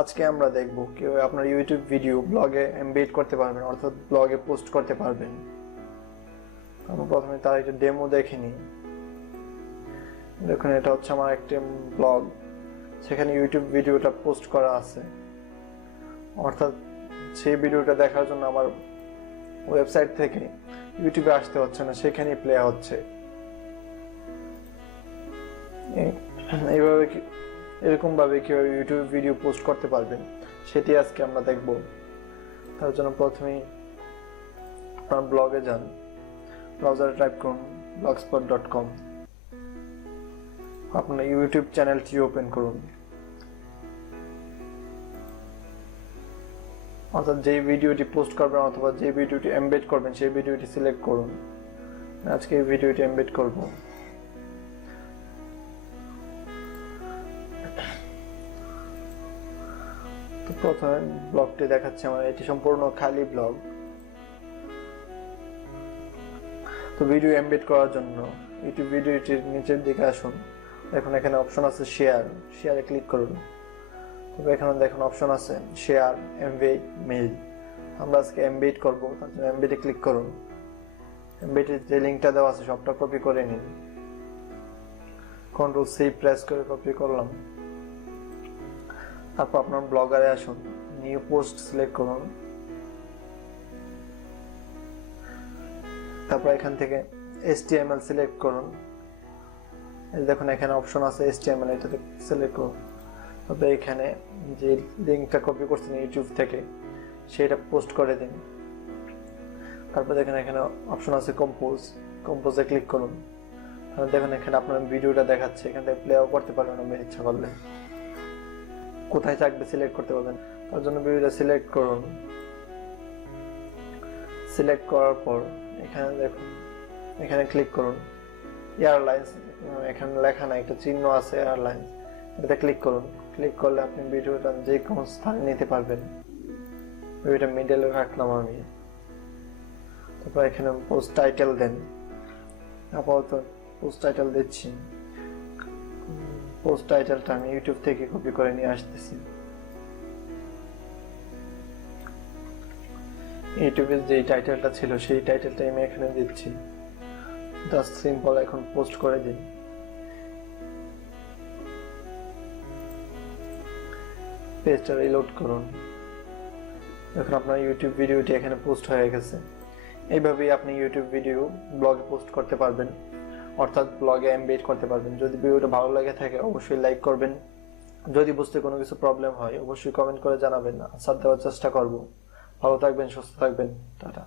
আজকে আমরা দেখব কিভাবে আপনার ইউটিউব ভিডিও ব্লগে এমবেড করতে পারবেন, অর্থাৎ ব্লগে পোস্ট করতে পারবেন। আমরা প্রথমে তার একটা ডেমো দেখে নিই। দেখুন, এটা হচ্ছে আমার একটা ব্লগ, সেখানে ইউটিউব ভিডিওটা পোস্ট করা আছে। অর্থাৎ সেই ভিডিওটা দেখার জন্য আমার ওয়েবসাইট থেকে ইউটিউবে আসতে হচ্ছে না, সেখানেই প্লে হচ্ছে। এইভাবে এরকম ভাবে কিভাবে ইউটিউব ভিডিও পোস্ট করতে পারবেন সেটি আজকে আমরা দেখব। তার জন্য প্রথমেই আপনার ব্লগে যান, ব্রাউজারে টাইপ করুন blogspot.com। আপনার ইউটিউব চ্যানেলটি ওপেন করুন, অর্থাৎ যে ভিডিওটি পোস্ট করবেন অথবা যে ভিডিওটি এমবেড করবেন সেই ভিডিওটি সিলেক্ট করুন। আজকে এই ভিডিওটি এমবেড করব। তো প্রথমে ব্লগটি দেখাচ্ছে আমার, এটি সম্পূর্ণ খালি ব্লগ। তো ভিডিও এমবেড করার জন্য ইউটিউব ভিডিওটির নিচের দিকে আসুন। দেখুন এখানে অপশন আছে শেয়ারে ক্লিক করুন। তবে এখানে দেখুন অপশন আছে শেয়ার, এমবেড, মেইল। আমরা আজকে এমবেড করব, তার জন্য এমবেডে ক্লিক করুন। এমবেডের যে লিঙ্কটা দেওয়া আছে সবটা কপি করে নিন। Ctrl+C প্রেস করে কপি করলাম। তারপর আপনার ব্লগারে আসুন, নিউ পোস্ট সিলেক্ট করুন। তারপর এখান থেকে HTML সিলেক্ট করুন। দেখুন এখানে অপশন আছে HTML, এটাতে সিলেক্ট করুন। তবে এখানে যে লিঙ্কটা কপি করছেন ইউটিউব থেকে সেটা পোস্ট করে দিন। তারপর দেখেন এখানে অপশন আছে কম্পোজে ক্লিক করুন। দেখুন এখানে আপনার ভিডিওটা দেখাচ্ছে, এখান থেকে প্লেও করতে পারবেন আপনি ইচ্ছা করলে। কোথায় থাকবে সিলেক্ট করতে পারবেন, তার জন্য ভিডিওটা সিলেক্ট করুন। সিলেক্ট করার পর এখানে দেখুন, এখানে ক্লিক করুন এয়ারলাইন্স। এখানে লেখা নাই, একটা চিহ্ন আছে এয়ারলাইন্স, এটা ক্লিক করুন। ক্লিক করলে আপনি ভিডিওটা যে কোনো স্থানে নিতে পারবেন। ভিডিওটা মিডলে রাখলাম আমি। তারপর এখানে পোস্ট টাইটেল দেন। আপাতত পোস্ট টাইটেল দিচ্ছি। পোস্ট টাইটেলটা আমি ইউটিউব থেকে কপি করে নিয়ে আসতেছি। ইউটিউবের যে টাইটেলটা ছিল সেই টাইটেলটা আমি এখানে দিচ্ছি। জাস্ট সিম্পল এখন পোস্ট করে দিন। পেজটা রিলোড করুন। এখন আপনার ইউটিউব ভিডিওটি এখানে পোস্ট হয়ে গেছে। এইভাবেই আপনি ইউটিউব ভিডিও ব্লগে পোস্ট করতে পারবেন, অর্থাৎ ব্লগে এমবেড করতে পারবেন। যদি ভিডিওটা ভালো লাগে থাকে অবশ্যই লাইক করবেন। যদি বুঝতে কোনো কিছু প্রবলেম হয় অবশ্যই কমেন্ট করে জানাবেন, আনসার দেওয়ার চেষ্টা করব। ভালো থাকবেন, সুস্থ থাকবেন, টাটা।